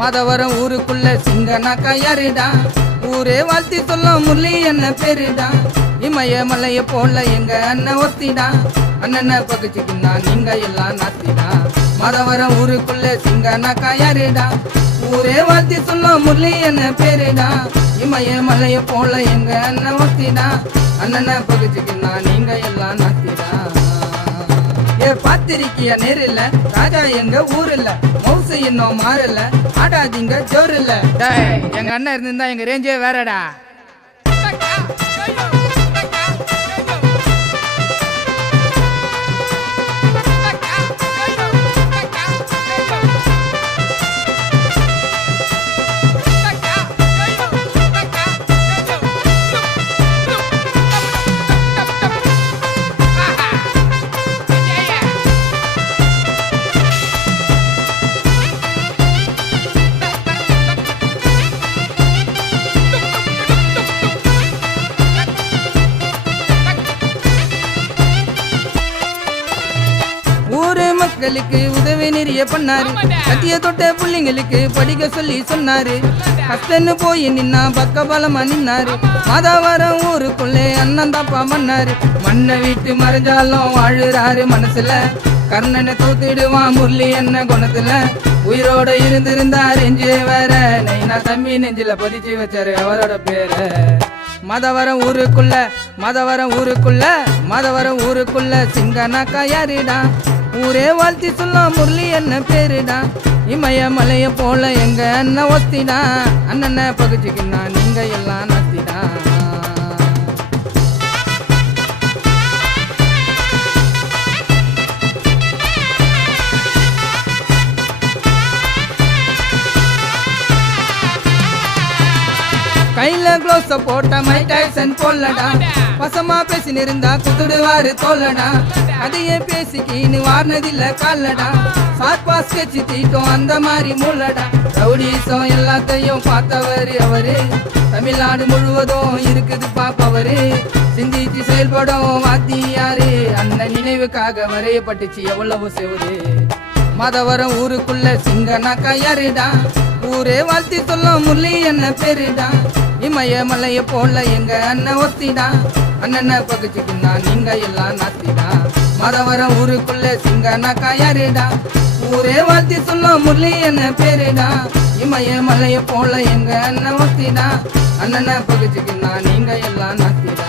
மாதவரம் ஊருக்குள்ள சிங்கனாக்கா யாருடா, ஊரே வாழ்த்தி சொல்லும் முரளி என்ன பேருடா. இமய மலைய போல எங்க அண்ணன் ஒத்திடா, அண்ணனை பகிச்சுக்குன்னா நீங்க எல்லாம் நாத்திடா. மாதவரம் ஊருக்குள்ள சிங்கனாக்கா யாருடா, ஊரே வாழ்த்தி சொல்லும் முரளி என்ன பேருடா. இமய மலைய போல எங்க அண்ணன் ஒத்திடா, அண்ணனை பகிச்சுக்குன்னா நீங்க எல்லாம் நாத்திடா. ஏ பாத்திருக்கிய நேரில்ல ராஜா எங்க ஊர்ல, மவுசு இன்னும் மாறல, ஆடாதீங்க ஜோரில்ல. எங்க அண்ணன் இருந்திருந்தா எங்க ரேஞ்சே வேறடா. ஊரு மக்களுக்கு உதவி நிறைய பண்ணாரு, கத்திய தொட்ட பிள்ளைங்களுக்கு படிக்க சொல்லி சொன்னாரு. கஷ்டன்னு போய் நின்னா பக்க பலமா நின்னாரு. மாதவரம் ஊருக்குள்ளே அண்ணன் தாப்பா மன்னாரு. மண்ணை விட்டு மறைஞ்சாலும் வாழுறாரு மனசுல, கர்ணனை தோத்திடுவான் முரளி என்ன குணத்துல. உயிரோட இருந்திருந்தாரு எஞ்சே வேற, நைனா தம்பி நெஞ்சில பதிச்சு வச்சாரு அவரோட பேர. மாதவரம் ஊருக்குள்ள மாதவரம் ஊருக்குள்ள மாதவரம் ஊருக்குள்ள சிங்கனாக்கா யாருடா, ஊரே வாழ்த்தி சொல்லும் முரளி என்ன பேருடா. இமய மலைய போல எங்க அண்ணன் ஒத்திடா, அண்ணனை பகிச்சுக்குன்னா நீங்க எல்லாம் நாத்திடா. கையில க்ளோஸ் போட்ட மைக் டைசன் போலடா, வசமா பேசின்னு இருந்தா குத்துடுவாரு தோலடா. அதையே பேசிக்கின்னு வார்னதில்ல காலடா, சார்பா ஸ்கெட்சி தீட்டும் அந்த மாதிரி மூலடா. ரவுடிசம் எல்லாத்தையும் பார்த்தவரு அவரு, தமிழ்நாடு முழுவதும் இருக்குது பாப்பவரு. சிந்திச்சு செயல்படும் வாத்தியாரு, அண்ணன் நினைவுக்காக வரையப்பட்டுச்சு எவ்வளவு செவரு. மாதவரம் ஊருக்குள்ள சிங்கனாக்கா யாருடா, ஊரே வாழ்த்தி சொல்லும் முரளி என்ன பேருடா. இமய மலைய போல எங்க அண்ணன் ஒத்திடா, அண்ணனை பகிச்சுக்குன்னா நீங்க எல்லாம் நாத்திடா. மாதவரம் ஊருக்குள்ள சிங்கனாக்கா யாருடா, ஊரே வாழ்த்தி சொல்லும் முரளி என்ன பேருடா. இமய மலைய போல எங்க அண்ணன் ஒத்திடா, அண்ணனை பகிச்சுக்குன்னா நீங்க எல்லாம் நாத்திடா.